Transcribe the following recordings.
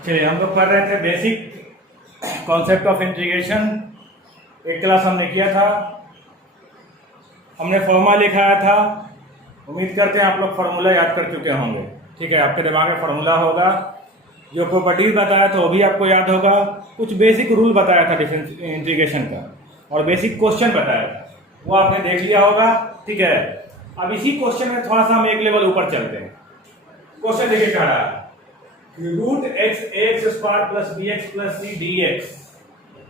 चलिए, हम लोग पढ़ रहे थे बेसिक कॉन्सेप्ट ऑफ इंटीग्रेशन। एक क्लास हमने किया था, हमने फॉर्मूला लिखाया था। उम्मीद करते हैं आप लोग फार्मूला याद कर चुके होंगे। ठीक है, आपके दिमाग में फार्मूला होगा। जो प्रॉपर्टीज बताया था वो भी आपको याद होगा। कुछ बेसिक रूल बताया था इंटीग्रेशन का, और बेसिक क्वेश्चन बताया था, वो आपने देख लिया होगा। ठीक है, अब इसी क्वेश्चन में थोड़ा सा हम एक लेवल ऊपर चलते हैं। क्वेश्चन देखिए क्या रहा है, root X X square plus B X plus C D X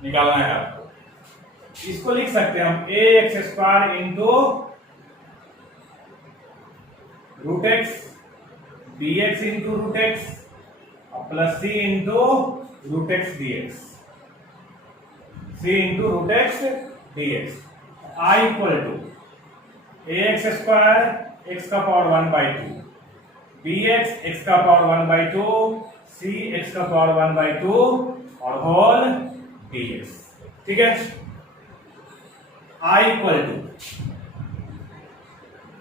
निकालना है आपको। इसको लिख सकते हैं हम A X square into root X B X into root X plus C into root X D X, C into root X D x. I equal to A X square X का power 1/2 B X X का power 1/2 C x का power 1/2 और whole D x. ठीक है, आई equal to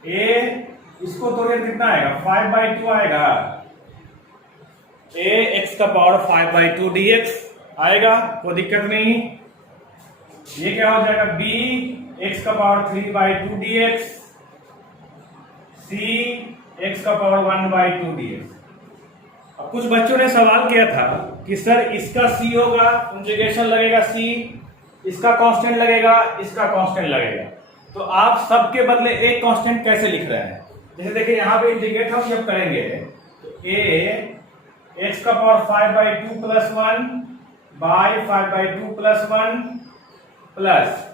ए, इसको तोड़िए कितना आएगा 5/2 आएगा। ए एक्स का पावर 5/2 डी एक्स आएगा, कोई दिक्कत नहीं। ये क्या हो जाएगा बी एक्स का पावर 3/2 डी एक्स सी एक्स का पावर 1/2 डी एक्स। अब कुछ बच्चों ने सवाल किया था कि सर इसका सी होगा, इंटीग्रेशन लगेगा सी, इसका कांस्टेंट लगेगा, इसका कांस्टेंट लगेगा, तो आप सबके बदले एक कांस्टेंट कैसे लिख रहे हैं। जैसे देखिए यहाँ पे इंटीग्रेट हम जब करेंगे तो ए एक्स का power 5/2 plus 1 by 5/2 plus 1 plus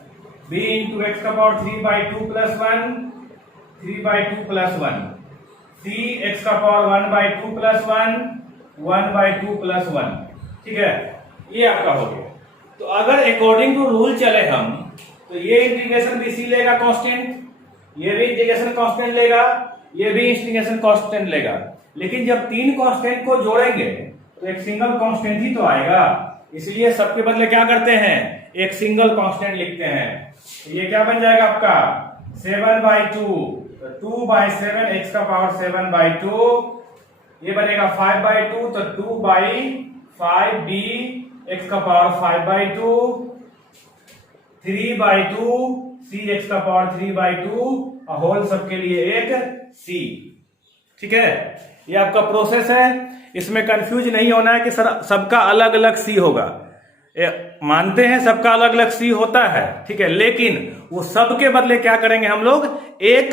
b into x का power 3/2 plus 1 3/2 plus 1 c x का पावर 1/2 प्लस 1 1/2 प्लस 1। ठीक है, ये आपका हो गया। तो अगर अकॉर्डिंग टू रूल चले हम तो ये इंटीग्रेशन भी सी लेगा कांस्टेंट, ये भी इंटीग्रेशन कांस्टेंट लेगा, ये भी इंटीग्रेशन कांस्टेंट लेगा। लेकिन जब तीन कांस्टेंट को जोड़ेंगे तो एक सिंगल कांस्टेंट ही तो आएगा, इसलिए सबके बदले क्या करते हैं, एक सिंगल कांस्टेंट लिखते हैं। तो ये क्या बन जाएगा आपका 7/2, 2/7 एक्स का पावर 7/2, ये बनेगा 5/2 तो 2/5 बी एक्स का पावर 5/2 3/2 सी एक्स का पावर 3/2 और होल सबके लिए एक सी। ठीक है, ये आपका प्रोसेस है, इसमें कंफ्यूज नहीं होना है कि सर सबका अलग अलग सी होगा। मानते हैं सबका अलग अलग सी होता है, ठीक है, लेकिन वो सबके बदले क्या करेंगे हम लोग, एक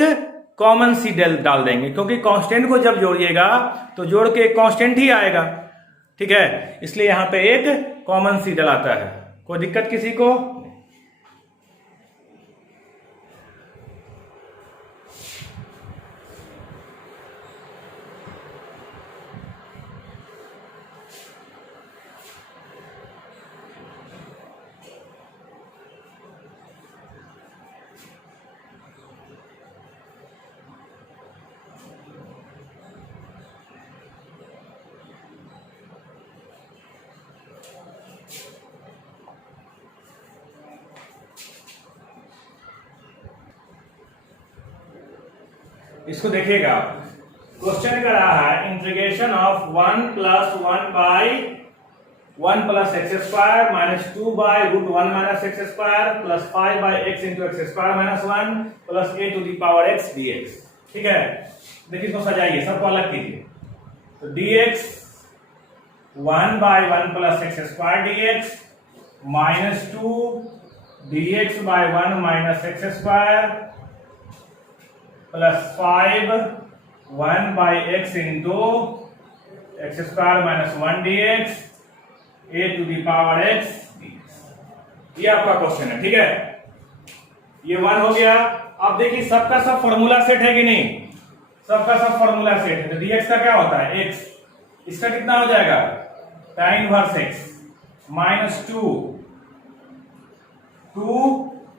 कॉमन सी डाल देंगे, क्योंकि कांस्टेंट को जब जोड़िएगा तो जोड़ के एक कांस्टेंट ही आएगा। ठीक है, इसलिए यहां पे एक कॉमन सी डलाता है। कोई दिक्कत किसी को? इसको देखिएगा, क्वेश्चन कर रहा है integration of 1 + 1 by 1 plus x square minus 2 by root 1 minus x square plus 5 by x into x square minus 1 plus a to the power x D x. ठीक है, देखिए इसको सजाइए, सबको अलग कीजिए। तो d x 1/1 plus x square d x minus 2 d x by 1 minus x square plus 5 1/x into x square minus 1 dx a to the power x dx। ये आपका क्वेश्चन है। ठीक है, ये 1 हो गया। अब देखिए सबका सब फॉर्मूला सेट है कि नहीं, सबका सब फॉर्मूला सेट है। तो dx का क्या होता है x, इसका कितना हो जाएगा tan इनवर्स x माइनस 2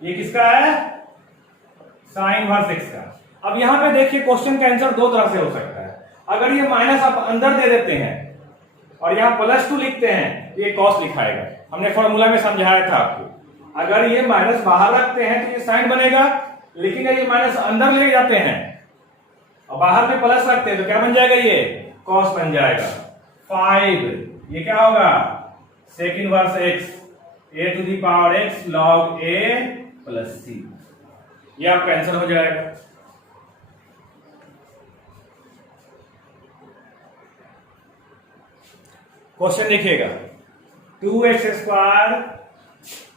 ये किसका है, sin इनवर्स x का। अब यहां पे देखिए क्वेश्चन का आंसर दो तरह से हो सकता है। अगर ये माइनस आप अंदर दे देते हैं और यहां +2 लिखते हैं तो ये कॉस लिखाएगा, हमने फॉर्मूला में समझाया था आपको। अगर ये माइनस बाहर रखते हैं तो ये साइन बनेगा, लेकिन अगर ये माइनस अंदर ले जाते हैं और बाहर में प्लस रखते हैं तो क्या बन जाएगा, ये कॉस बन जाएगा। 5, ये क्या होगा sec inverse x, a to the power x log a plus c, ये आपका आंसर हो जाएगा। क्वेश्चन देखिएगा, 2x square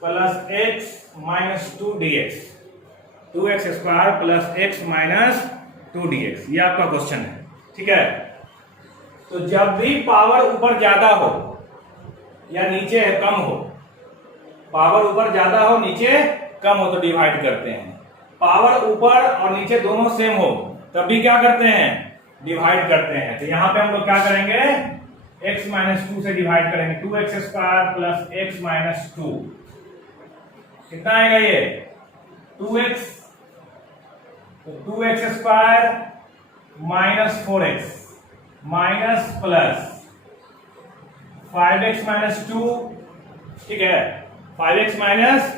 plus x minus 2 dx, 2x square plus x minus 2 dx, ये आपका क्वेश्चन है। ठीक है, तो जब भी पावर ऊपर ज्यादा हो या नीचे कम हो, पावर ऊपर ज्यादा हो नीचे कम हो तो डिवाइड करते हैं, पावर ऊपर और नीचे दोनों सेम हो तब भी क्या करते हैं डिवाइड करते हैं। तो यहां पे हम लोग क्या करेंगे x माइनस 2 से डिवाइड करेंगे, 2x square plus x minus 2, कितना आएगा ये 2x, तो 2x square minus 4x minus plus 5x minus 2, ठीक है 5x माइनस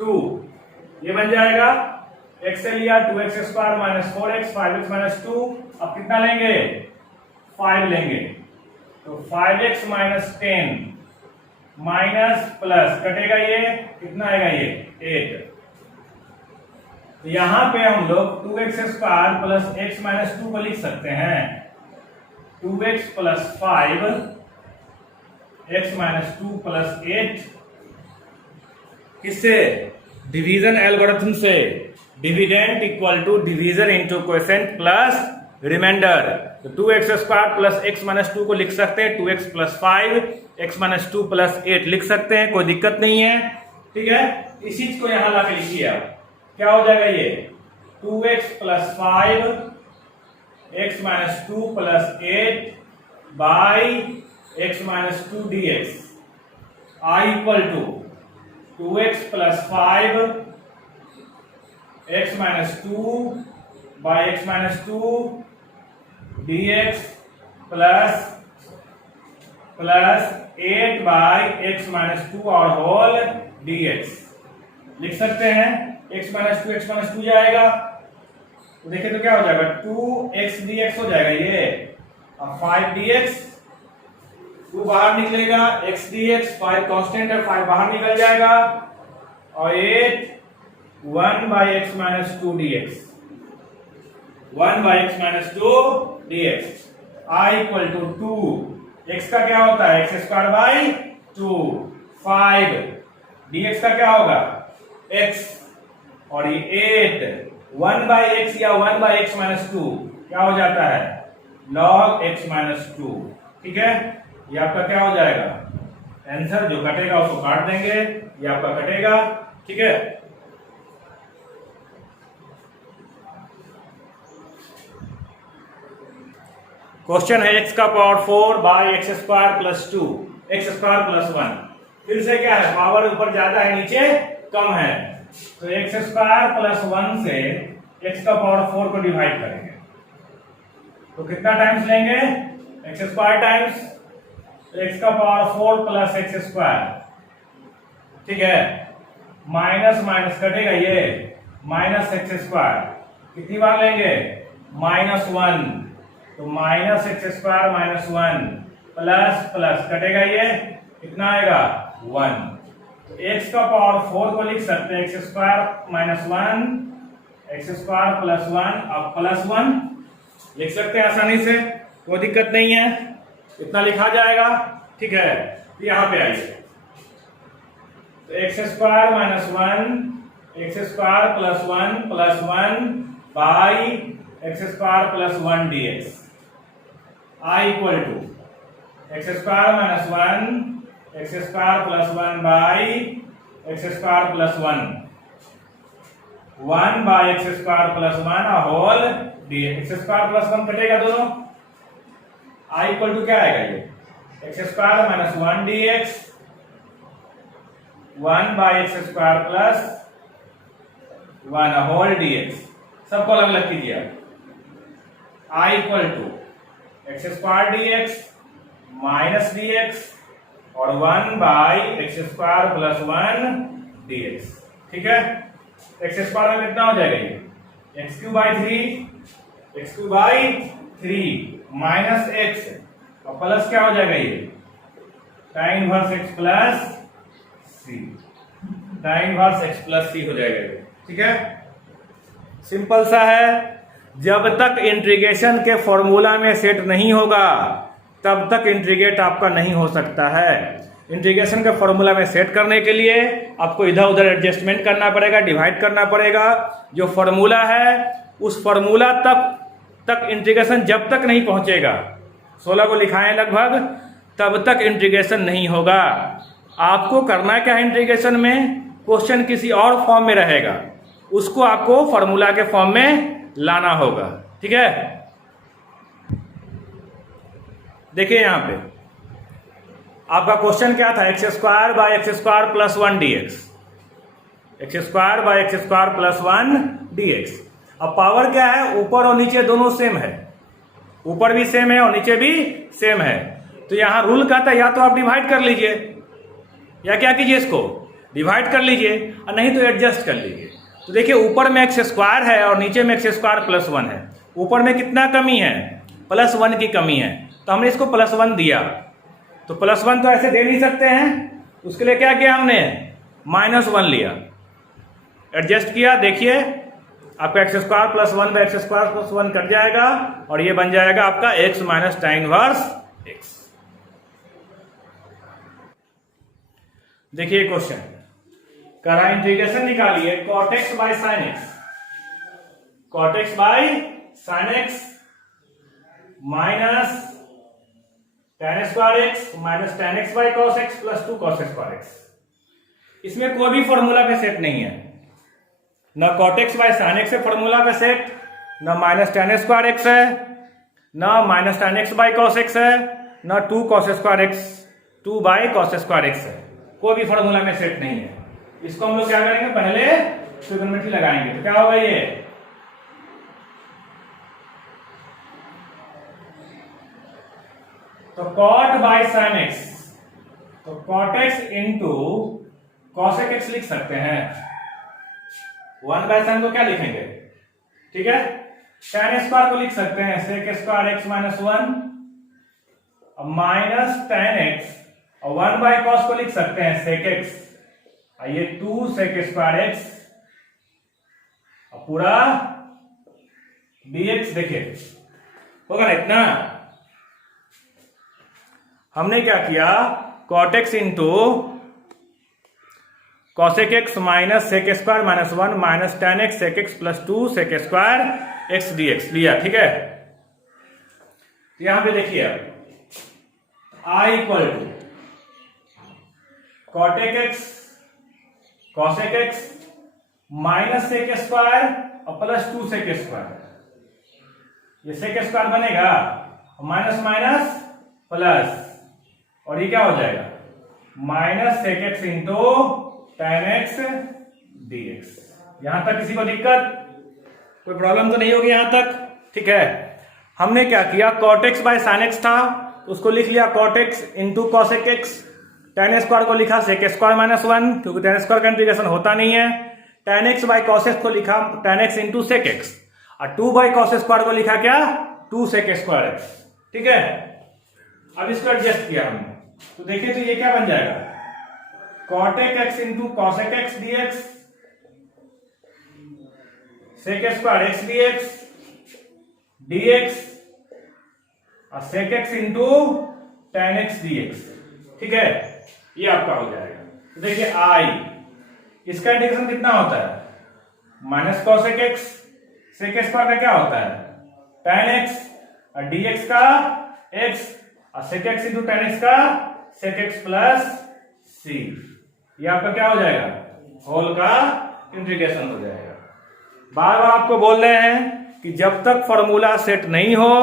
2, ये बन जाएगा, x से लिया 2x square minus 4x, 5x minus 2, अब कितना लेंगे 5 लेंगे, तो 5x माइनस 10 माइनस प्लस कटेगा ये कितना आएगा ये 8, तो यहां पे हम लोग 2x square plus x minus 2 को लिख सकते हैं 2x plus 5 x minus 2 plus 8, किससे डिवीजन एल्गोरिथम से, dividend equal to division into quotient plus remainder, तो 2x square plus x minus 2 को लिख सकते हैं 2x plus 5 x minus 2 plus 8 लिख सकते हैं, कोई दिक्कत नहीं है। ठीक है, इस चीज को यहां लाके लिखिए आप, क्या हो जाएगा ये 2x plus 5 x minus 2 plus 8 by x minus 2 dx, i equal to 2x plus 5 x minus 2 by x minus 2 dx plus 8 by x minus 2 और होल dx लिख सकते हैं, x माइनस 2 जाएगा, तो देखिए तो क्या हो जाएगा 2x dx हो जाएगा ये, अब 5 dx, 2 बाहर निकलेगा, x dx 5 कांस्टेंट है 5 बाहर निकल जाएगा, और 8 1 by x minus 2 dx, 1 by x minus 2 dx, i equal to 2, x का क्या होता है x स्क्वायर बाई 2, 5 dx का क्या होगा x, और ये 8 1 बाई x या 1 बाई x माइनस 2 क्या हो जाता है log x माइनस 2। ठीक है, ये आपका क्या हो जाएगा आंसर, जो कटेगा उसको काट देंगे, ये आपका कटेगा। ठीक है, क्वेश्चन है x का power 4 by x square plus 2, x square plus 1, फिर से क्या है पावर ऊपर ज्यादा है नीचे कम है, तो एक्स स्क्वायर प्लस 1 से x का पावर 4 को डिवाइड करेंगे, तो कितना टाइम्स लेंगे एक्स स्क्वायर टाइम्स, तो x का पावर 4 प्लस एक्स स्क्वायर, ठीक है माइनस माइनस कटेगा ये माइनस एक्स स्क्वायर, कितनी बार लेंगे माइनस 1, तो minus x square minus 1 plus plus कटेगा ये कितना आएगा 1, तो x का पावर 4 को लिख सकते हैं x square minus 1 x square plus 1, अब प्लस 1 लिख सकते हैं आसानी से, कोई दिक्कत नहीं है, इतना लिखा जाएगा। ठीक है, तो यहां पे आइए, तो x square minus 1 x square plus 1 by x square plus 1 dx, i equal to x square minus 1 x square plus 1 by x square plus 1 by x square plus 1 whole dx, x square plus 1 कटेगा दोनों, i equal to क्या आएगा ये x square minus 1 dx 1 by x square plus 1 whole dx, सबको अलग अलग कीजिए, i equal to x square dx minus dx और 1 by x square plus 1 dx। ठीक है, एक्स स्क्वायर में कितना हो जाएगा ये x³ बाई 3 माइनस x और प्लस क्या हो जाएगा ये tan इनवर्स x प्लस सी, tan इनवर्स x प्लस सी हो जाएगा ये। ठीक है, सिंपल सा है। जब तक इंटीग्रेशन के फॉर्मूला में सेट नहीं होगा तब तक इंटीग्रेट आपका नहीं हो सकता है। इंटीग्रेशन के फॉर्मूला में सेट करने के लिए आपको इधर उधर एडजस्टमेंट करना पड़ेगा, डिवाइड करना पड़ेगा। जो फॉर्मूला है उस फॉर्मूला तक इंटीग्रेशन जब तक नहीं पहुंचेगा, 16 को लिखाएं लगभग, तब तक इंटीग्रेशन नहीं होगा। आपको करना क्या है इंटीग्रेशन में, क्वेश्चन किसी और फॉर्म में रहेगा, उसको आपको फॉर्मूला के फॉर्म में लाना होगा। ठीक है, देखिए यहां पे आपका क्वेश्चन क्या था, x square by x square plus 1 dx, x square by x square plus 1 dx। अब पावर क्या है, ऊपर और नीचे दोनों सेम है, ऊपर भी सेम है और नीचे भी सेम है। तो यहां रूल कहता है या तो आप डिवाइड कर लीजिए या क्या कीजिए, इसको डिवाइड कर लीजिए और नहीं तो एडजस्ट कर लीजिए। तो देखिए ऊपर में एक्स स्क्वायर है और नीचे में एक्स स्क्वायर प्लस 1 है। ऊपर में कितना कमी है, प्लस 1 की कमी है, तो हमने इसको प्लस 1 दिया। तो प्लस 1 तो ऐसे दे नहीं सकते हैं, उसके लिए क्या किया हमने, माइनस 1 लिया, एडजस्ट किया। देखिए आपका x square plus 1 by x square plus 1 cut जाएगा और ये बन जाएगा आपका x minus tan inverse x। देखिए क्वेश्चन करा, इंटीग्रेशन निकालिए cot x by sin x, cot x by sin x minus tan square x minus tan x by cos x plus 2 cos square x। इसमें कोई भी formula पे set नहीं है, न cot x by sin x है formula पे set, न माइनस tan स्क्वायर x है, न minus tan x by cos x है, न 2 cos square x 2 by cos square x है। कोई भी फॉर्मूला में सेट नहीं है। इसको हम लोग क्या करेंगे, पहले ट्रिग्नोमेट्री लगाएंगे। तो क्या होगा ये, तो cot बाय sin x, तो cot x into cos x लिख सकते हैं। 1 बाय sin को क्या लिखेंगे, ठीक है, tan स्क्वायर को लिख सकते हैं sec square x minus 1 minus tan x, और 1 बाय cos को लिख सकते हैं sec x, ये 2 sec स्क्वायर x और पूरा dx। देखिए होगा ना इतना। हमने क्या किया, cot x into cosec x माइनस sec square minus 1 minus tan x sec x plus 2 sec square x dx लिया। ठीक है, तो यहां पे देखिए I equal to cotec x cosec x माइनस sec स्क्वायर और प्लस 2 sec स्क्वायर, ये sec स्क्वायर बनेगा माइनस माइनस प्लस, और ये क्या हो जाएगा minus sec x into tan x dx। यहां तक किसी को दिक्कत, कोई प्रॉब्लम तो नहीं होगी यहां तक। ठीक है, हमने क्या किया, cot x by sin x था तो उसको लिख लिया cot x into cosec x, tan square को लिखा sec स्क्वायर माइनस 1 क्योंकि tan स्क्वायर का इंटीग्रेशन होता नहीं है, tan x by cos x को लिखा tan x into sec x, और 2 बाय cos स्क्वायर को लिखा क्या 2 sec स्क्वायर x। ठीक है, अब इसको एडजस्ट किया हमने, तो देखिए तो ये क्या बन जाएगा, cotec x into cosec x dx sec square x dx dx और sec x into tan x dx। ठीक है, ये आपका हो जाएगा। तो देखिए I, इसका इंटीग्रेशन कितना होता है minus cosec x, sec square का क्या होता है tan x, और dx का x, और sec x into tan x का sec x प्लस c। ये आपका क्या हो जाएगा, होल का इंटीग्रेशन हो जाएगा। बार बार आपको बोल रहे हैं कि जब तक फॉर्मूला सेट नहीं हो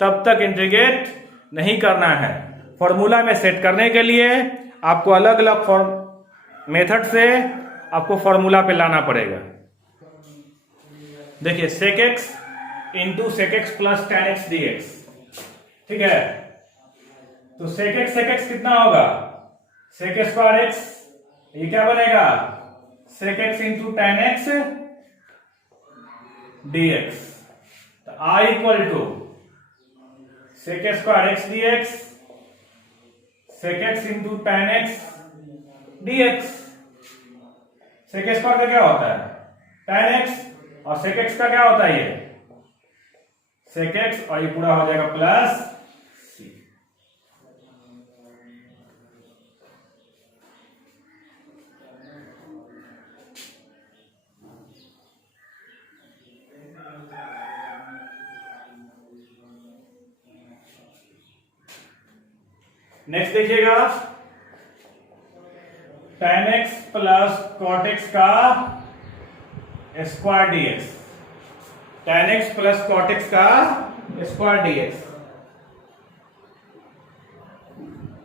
तब तक इंटीग्रेट नहीं करना है। फॉर्मूला में सेट करने के लिए आपको अलग अलग मेथड से आपको फॉर्मूला पे लाना पड़ेगा। देखिए sec x into sec x plus tan x dx। ठीक है, तो sec x कितना होगा sec स्क्वायर x, ये क्या बनेगा sec x into tan x dx। तो I equal to sec square x D x, sec x into tan x D x. Sec square का क्या होता है? टेन एक्स, और सेक एक्स का क्या होता है? ये सेक एक्स, और ये पूरा हो जाएगा प्लस सी। नेक्स्ट देखिएगा, tan x plus cot x का square dx, tan x plus cot x का square dx,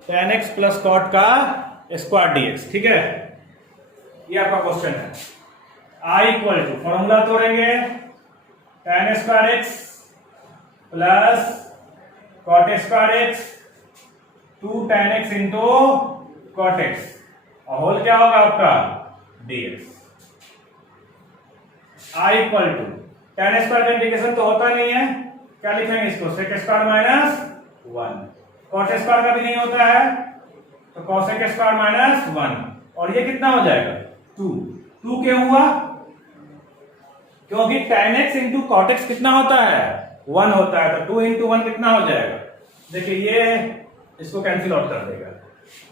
tan x plus cot का स्क्वायर dx। ठीक है, ये आपका क्वेश्चन है। I इक्वल टू फॉर्मूला तोड़ेंगे, tan square x plus cot square x 2 tan x into cot x, और whole क्या होगा आपका? dx। I equal to tan square का इंटीग्रेशन तो होता नहीं है, क्या लिखेंगे इसको? sec square minus 1। cot square का भी नहीं होता है, तो cosec स्क्वायर माइनस 1, और ये कितना हो जाएगा? 2 क्यों हुआ? क्योंकि tan x into cot x कितना होता है? 1 होता है, तो 2 इंटू 1 कितना हो जाएगा? देखिए ये इसको कैंसिल आउट कर देगा,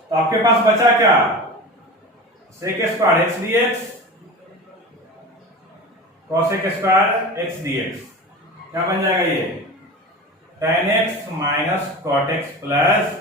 तो आपके पास बचा क्या? Sec square x D x, cosec square x D x, क्या बन जाएगा ये? Tan x minus cot x plus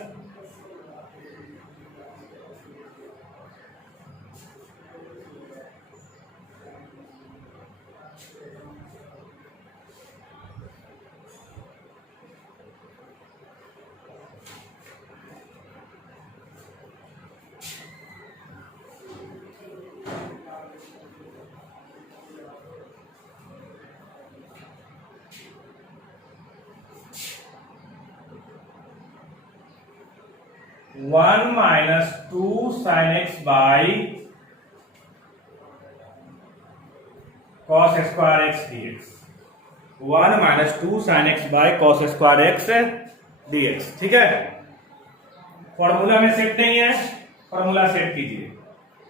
one minus two sine x by cos square x D x, 1 minus 2 sine x by cos square x D x. ठीक है, formula में set नहीं है, formula set कीजिए।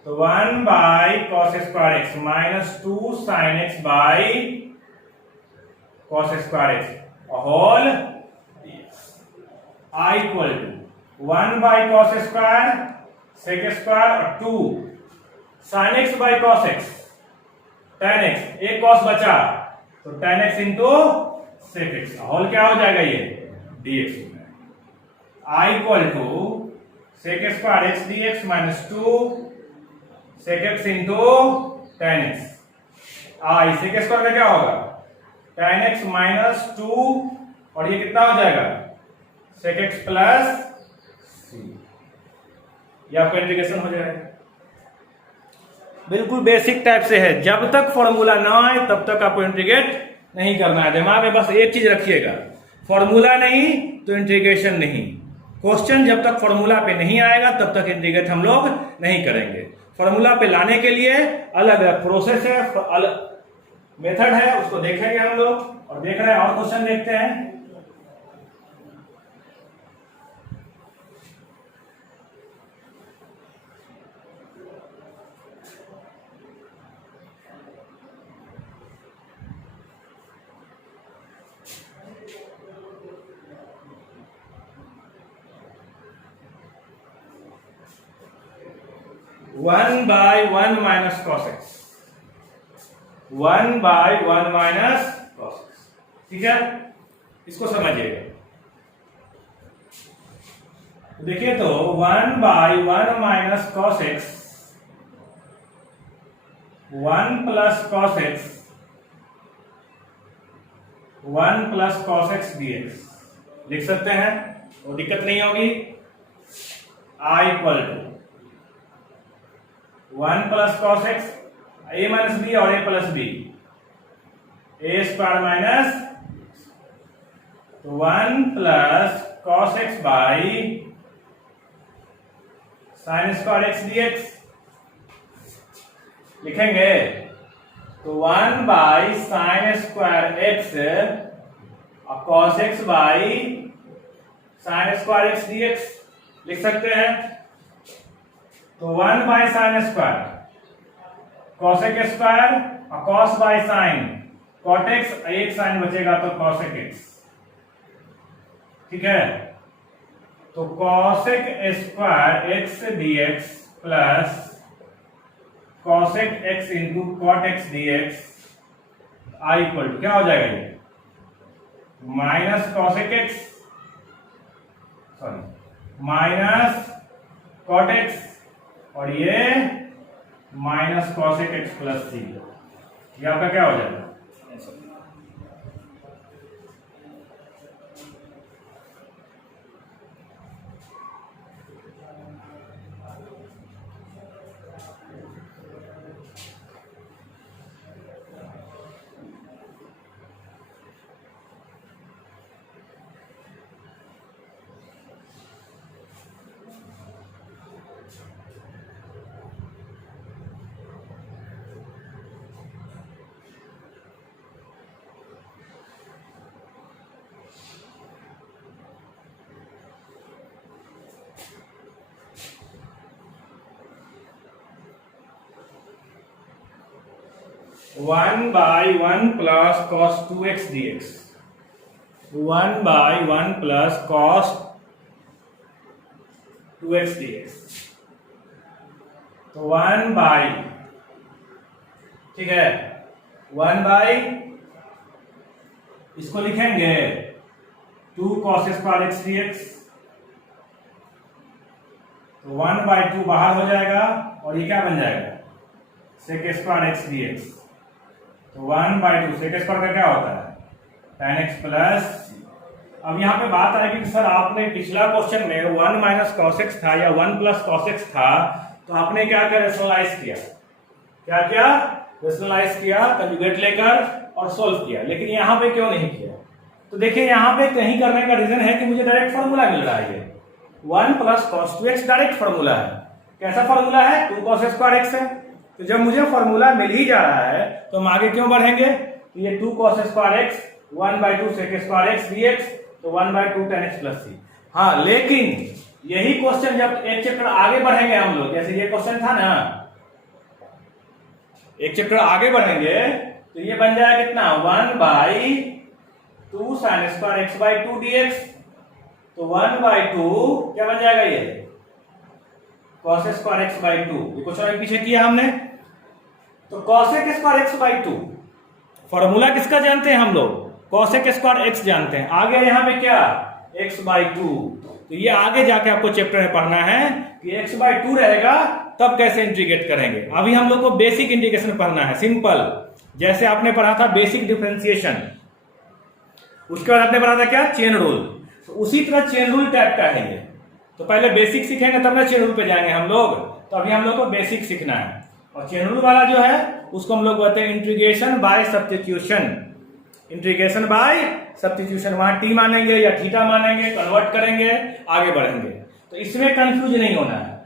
तो 1 by cos square X minus 2 sine x by cos square X whole I equal to 1 by cos square sec square और 2 sine x by cos x tan X, एक cos बचा तो tan X into sec X, whole क्या हो जाएगा? ये dx हो जाएगा। I equal to sec square x D x minus 2 sec x into tan X. I sec square का क्या होगा? टेन एक्स माइनस 2, और ये कितना हो जाएगा? सेक एक्स प्लस सी। ये आपका इंटीग्रेशन हो जाएगा। बिल्कुल बेसिक टाइप से है, जब तक फॉर्मूला ना आए तब तक आपको इंटीग्रेट नहीं करना है। दिमाग में बस एक चीज रखिएगा, फॉर्मूला नहीं तो इंटीग्रेशन नहीं। क्वेश्चन जब तक फॉर्मूला पे नहीं आएगा तब तक इंटीग्रेट हम लोग नहीं करेंगे। फॉर्मूला पे लाने के लिए अलग अलग प्रोसेस है, अलग मेथड है, उसको देखेंगे हम लोग। और देख रहे हैं और क्वेश्चन देखते हैं। One by one minus cos X, 1 by 1 minus cos X. ठीक है, इसको समझिएगा। देखिए तो 1 by 1 minus cos X 1 plus cos X 1 plus cos X D x लिख सकते हैं, वो दिक्कत नहीं होगी। I equal to 1 plus cos X A minus B और A plus B, A square minus 1 plus cos x by sine square x D X लिखेंगे। तो 1 बाई साइन स्क्वायर एक्स और cos x by sine square x dx लिख सकते हैं। तो 1 by sine square cosec square और cos by sine cot X, एक sine बचेगा तो कॉसेक एक्स। ठीक है, तो cosec square x dx plus cosec X into cot X dx I equal to क्या हो जाएगा ये minus cosec X sorry minus cot x और ये minus cosec x plus C, ये आपका क्या हो जाएगा। One by one plus cos 2x dx, 1 by 1 plus cos 2x dx, तो 1 बाई, ठीक है 1 बाई इसको लिखेंगे 2 कॉस स्क्वायर एक्स dx, तो 1 बाई 2 बाहर हो जाएगा और ये क्या बन जाएगा सेक स्क्वायर एक्स dx, तो 1 बाई 2 सेक स्क्वायर का क्या होता है tan x प्लस। अब यहाँ पे बात आएगी कि सर आपने पिछला क्वेश्चन में 1 माइनस कॉस एक्स था या 1 प्लस कॉस एक्स था, तो आपने क्या किया रेशनलाइज किया, क्या किया रेशनलाइज किया कंजुगेट लेकर और सोल्व किया, लेकिन यहाँ पे क्यों नहीं किया। तो देखिए यहाँ पे कहीं करने का रीजन है कि मुझे डायरेक्ट फॉर्मूला मिल रहा है, ये 1 plus cos 2x direct formula है। कैसा फॉर्मूला है 2 कॉस स्क्वायर एक्स है, तो जब मुझे फॉर्मूला मिल ही जा रहा है तो हम आगे क्यों बढ़ेंगे, तो ये 2 cos square x 1 by 2 sec square x dx, तो 1 by 2 tan x plus C. हाँ लेकिन यही क्वेश्चन जब एक चक्कर आगे बढ़ेंगे हम लोग, जैसे ये क्वेश्चन था ना, एक चक्कर आगे बढ़ेंगे तो ये बन जाएगा कितना 1 by 2 sign square x by 2 dx, तो 1 बाई 2 क्या बन जाएगा ये कॉस स्क्वायर एक्स बाई 2, ये क्वेश्चन पीछे किया हमने। तो cosec square x by 2 formula किसका जानते हैं हम लोग, कॉसेक स्क्वायर एक्स जानते हैं। आगे यहाँ पे क्या एक्स बाई 2, तो ये आगे जाके आपको चैप्टर में पढ़ना है कि एक्स बाई 2 रहेगा तब कैसे इंटीग्रेट करेंगे। अभी हम लोग को बेसिक इंटीग्रेशन पढ़ना है, सिंपल, जैसे आपने पढ़ा था बेसिक डिफरेंशिएशन, उसके बाद आपने पढ़ा था क्या चेन रूल, तो उसी तरह चेन रूल टाइप का है ये। तो पहले बेसिक सीखेंगे तब ना चेन रूल पे जाएंगे हम लोग, तो अभी हम लोग को बेसिक सीखना है। और चेन रूल वाला जो है उसको हम लोग कहते हैं integration by substitution, integration by substitution, वहां टी मानेंगे या थीटा मानेंगे, कन्वर्ट करेंगे, आगे बढ़ेंगे। तो इसमें कंफ्यूज नहीं होना है,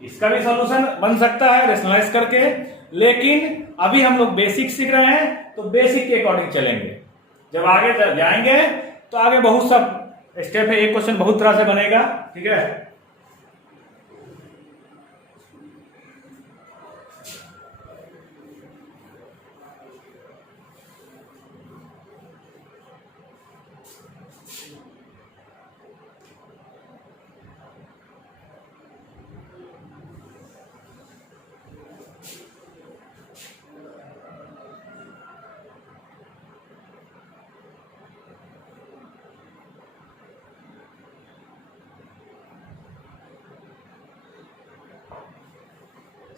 इसका भी सॉल्यूशन बन सकता है रेशनलाइज करके, लेकिन अभी हम लोग बेसिक सीख रहे हैं तो बेसिक के अकॉर्डिंग चलेंगे। जब आगे जाएंगे तो आगे बहुत सब स्टेप है, एक क्वेश्चन बहुत तरह से बनेगा, ठीक है।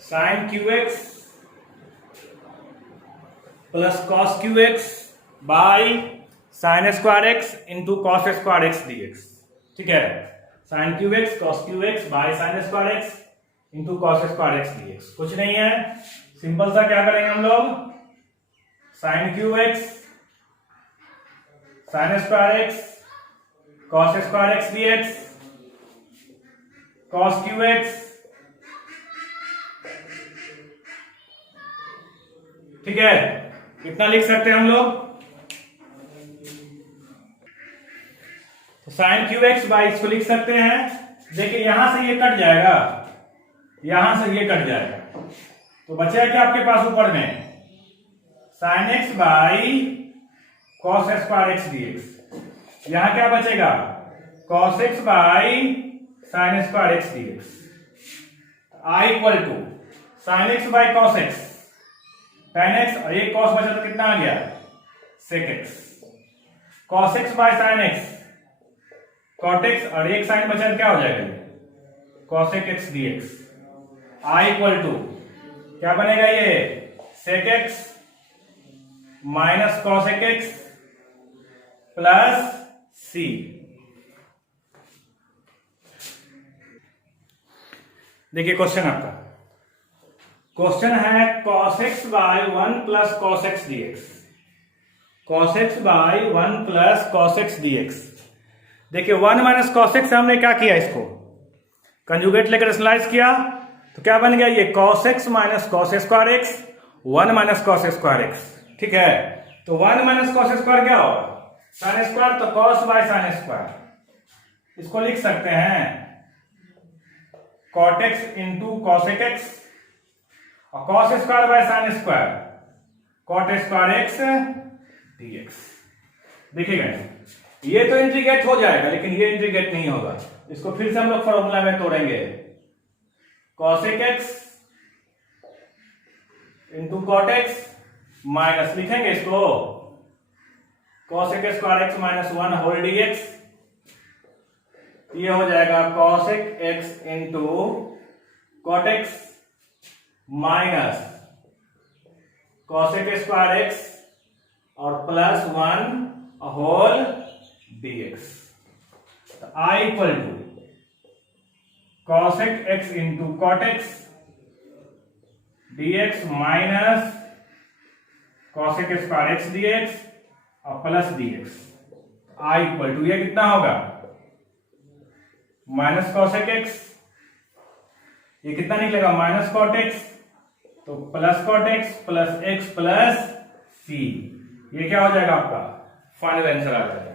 Sine cube x plus cos cube x by sine square x into cos square x dx, ठीक है। Sine cube x cos cube x by sine square x into cos square x dx, कुछ नहीं है, simple सा क्या करेंगे हम लोग sine cube x sine square x cos square x dx cos cube x, ठीक है, इतना लिख सकते हैं हम लोग। तो साइन क्यू एक्स बाई इसको लिख सकते हैं। देखिए यहां से ये कट जाएगा, यहां से ये कट जाएगा, तो बचेगा क्या आपके पास ऊपर में, sine x by cos square x D x. यहां क्या बचेगा, cos x by sine square x D x. I equal to sine x by cos x, tan x और एक कॉस बचा तो कितना आ गया, sec x. Cos x by sine x, cot x और एक साइन बचा तो क्या हो जाएगा, cosec x d x. I equal to क्या बनेगा ये, sec x minus cosec x plus C. देखिए क्वेश्चन आपका, क्वेश्चन है cos x by 1 plus cos x dx, cos x by 1 plus cos x dx। देखिए 1 माइनस cos x से हमने क्या किया, इसको कंजुगेट लेकर रेशनलाइज किया, तो क्या बन गया ये cos x minus cos square x, 1 minus cos square x। ठीक है, तो 1 माइनस cos स्क्वायर क्या होगा, साइन स्क्वायर, तो cos बाय साइन स्क्वायर। इसको लिख सकते हैं cot x into cosec x, और cos square by sine square cot square x dx। देखिएगा ये तो इंटीग्रेट हो जाएगा, लेकिन ये इंटीग्रेट नहीं होगा, इसको फिर से हम लोग फॉर्मूला में तोड़ेंगे, cosec x into cot x minus लिखेंगे इसको cosec square x minus 1 whole dx। ये हो जाएगा cosec x into cot x minus cosec square x और प्लस 1 होल dx। तो I equal to cosec x into cot x dx minus cosec square x dx और plus dx। I equal to ये कितना होगा, minus cosec x, ये कितना निकलेगा minus cot x, तो plus cot x plus x plus c। ये क्या हो जाएगा आपका फाइनल आंसर आ जाएगा।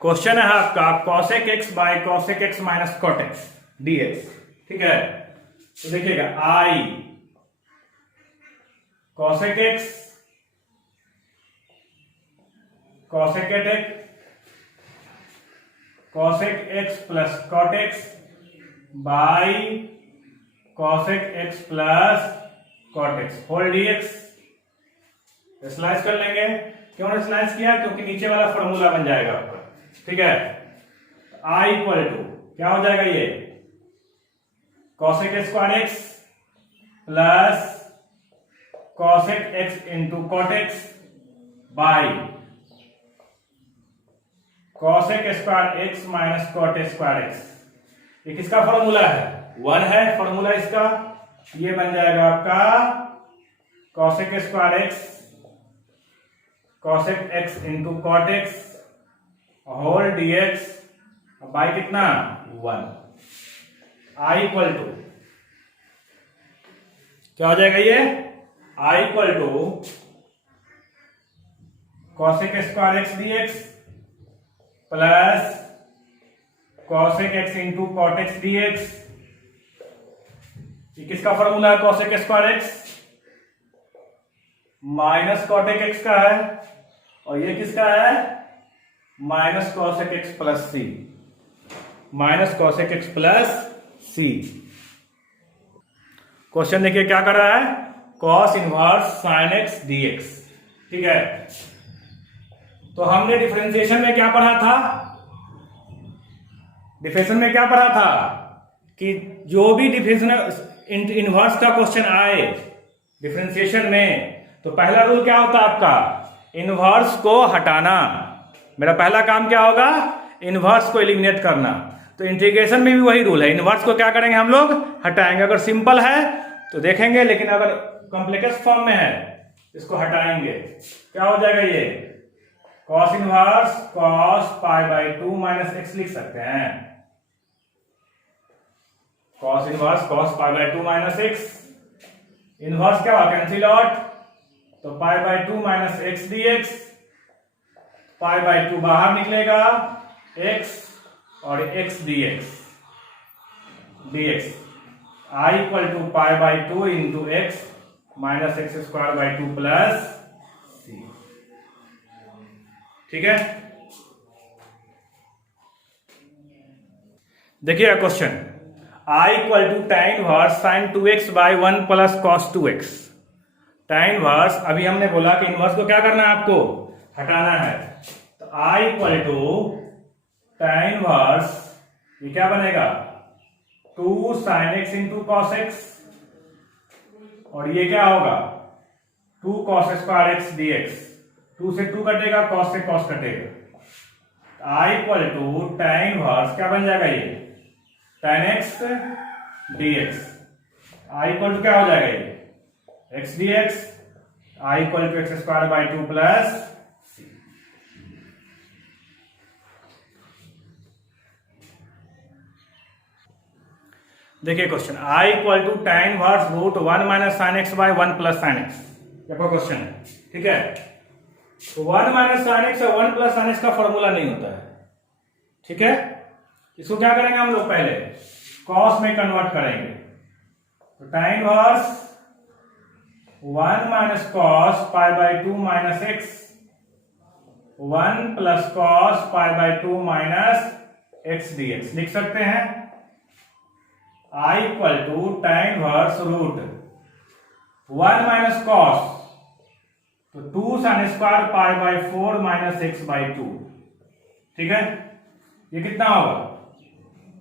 क्वेश्चन है आपका cosec x by cosec x minus cot x dx। ठीक है, तो देखिएगा I cosec x cosec x cosec x plus cot x by cosec x plus cot x whole dx। Slice कर लेंगे, क्यों स्लाइस किया, क्योंकि नीचे वाला फॉर्मूला बन जाएगा आपका। ठीक है, I इक्वल टू क्या हो जाएगा ये cosec square x plus cosec x into cot x by cosec square x minus cot square x। ये किसका फॉर्मूला है, 1 है फॉर्मूला इसका, ये बन जाएगा आपका cosec square x cosec x into cot x whole dx by कितना 1। I इक्वल टू क्या हो जाएगा ये, I equal to cosec square x dx plus cosec x into cot x dx। ये किसका फॉर्मूला है, cosec square x minus cotec x का है, और ये किसका है minus cosec x plus C, minus cosec x plus C. Question देखिए क्या कर रहा है, cos inverse sin x dx। ठीक है, तो हमने डिफरेंशिएशन में क्या पढ़ा था, डिफरेंशिएशन में क्या पढ़ा था कि जो भी डिफरेंशियल इनवर्स का क्वेश्चन आए डिफरेंशिएशन में, तो पहला रूल क्या होता है आपका, इनवर्स को हटाना। मेरा पहला काम क्या होगा, इनवर्स को एलिमिनेट करना। तो इंटीग्रेशन में भी वही रूल है, इनवर्स को क्या करेंगे हम लोग, हटाएंगे। अगर सिंपल है तो देखेंगे, लेकिन अगर कॉम्प्लेक्स फॉर्म में है इसको हटाएंगे। क्या हो जाएगा ये cos inverse cos pi by 2 minus x लिख सकते हैं, cos inverse cos pi by 2 minus x। Inverse क्या हुआ, कैंसिल आउट, तो pi by 2 minus x D X, pi by 2 बाहर निकलेगा, x और x dx i equal to pi by 2 into X minus x square by 2 plus C. ठीक है, देखिए question, i equal to tan inverse sin 2x by 1 plus cos 2x। tan inverse, अभी हमने बोला कि इनवर्स को क्या करना है, आपको हटाना है। तो i equal to tan inverse, ये क्या बनेगा 2 sin x into cos X, और ये क्या होगा 2 cos square x D X, 2 से 2 कटेगा, cos से cos कटेगा। i equal to tan inverse क्या बन जाएगा, ये tan x dx, i equal to क्या हो जाएगा, ये x dx, i equal to x square by 2 plus C. देखिए question, i equal to tan inverse root 1 minus sine x by 1 plus sine x, देखो क्वेश्चन है। ठीक है, तो 1 माइनस साइन एक्स और 1 प्लस साइन एक्स का formula नहीं होता है। ठीक है, इसको क्या करेंगे हम लोग, पहले कॉस में कन्वर्ट करेंगे। तो tan inverse 1 minus cos pi by 2 minus x, 1 plus cos pi by 2 minus x D x लिख सकते हैं। i equal to tan inverse root 1 minus cos, तो 2 sin square pi by 4 minus x by 2। ठीक है, ये कितना होगा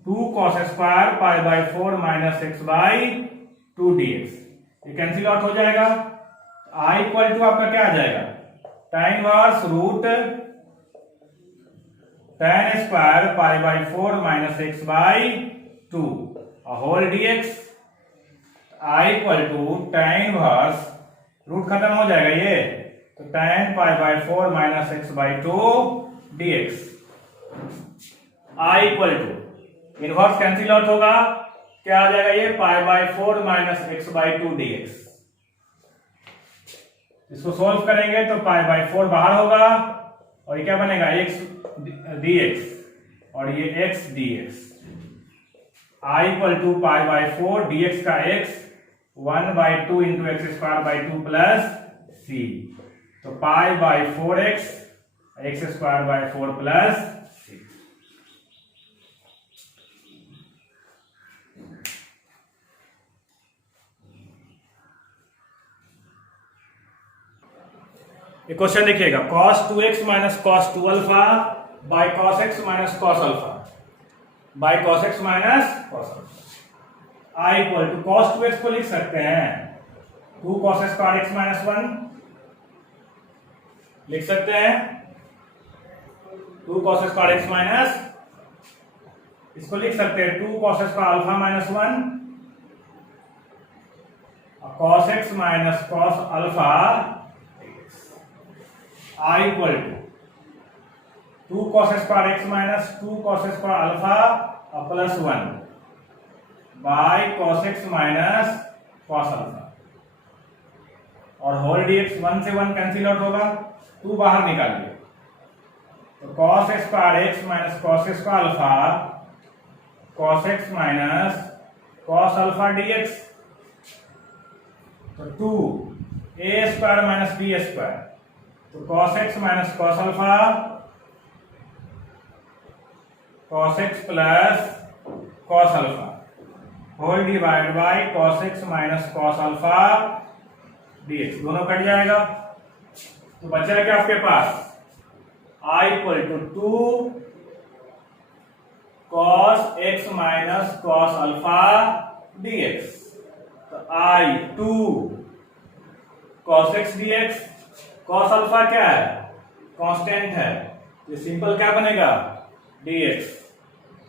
2 cos square pi by 4 minus x by 2 dx, ये कैंसिल आउट हो जाएगा। i इक्वल टू आपका क्या आ जाएगा, tan inverse root tan square pi by 4 minus x by 2 whole dx, i equal to tan inverse, root खत्म हो जाएगा ये, तो tan pi by 4 minus x by 2 dx, i equal to inverse cancel out होगा, क्या आ जाएगा ये pi by 4 minus x by 2 dx। इसको सोल्व करेंगे तो पाई बाई 4 बाहर होगा, और ये क्या बनेगा x dx, और ये x dx, i equal to pi by 4 dx का x 1 by 2 into x square by 2 plus C, तो pi by 4x X square by 4 plus C. ये क्वेश्चन देखिएगा, cos 2x minus cos 2 alpha by cos x minus cos alpha by cos x minus cos alpha. i equal to cos 2x को लिख सकते हैं 2 cos square x minus 1 लिख सकते हैं, 2 cos square x minus, इसको लिख सकते हैं 2 cos square alpha minus 1 cos x minus cos alpha. i equal to 2 cos square x minus 2 cos square alpha plus 1 by cos x minus cos alpha, और whole dx 1 से 1 cancel out होगा, 2 बाहर निकालिए, तो cos square x minus cos square alpha cos x minus cos alpha dx, तो 2 a square minus b square, तो cos x minus cos alpha cos x plus cos alpha whole divide by cos x minus cos alpha dx, दोनों cut जाएगा, तो बचा क्या आपके पास i equal to 2 cos x minus cos alpha dx, तो i 2 cos x dx, cos alpha क्या है कांस्टेंट है, ये सिंपल क्या बनेगा dx,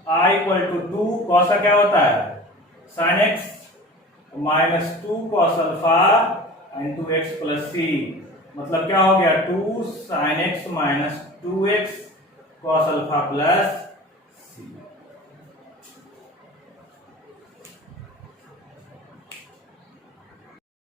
i equal to 2 cos का क्या होता है sin x minus 2 cos alpha into x plus C, मतलब क्या हो गया 2 sin x minus 2x cos alpha plus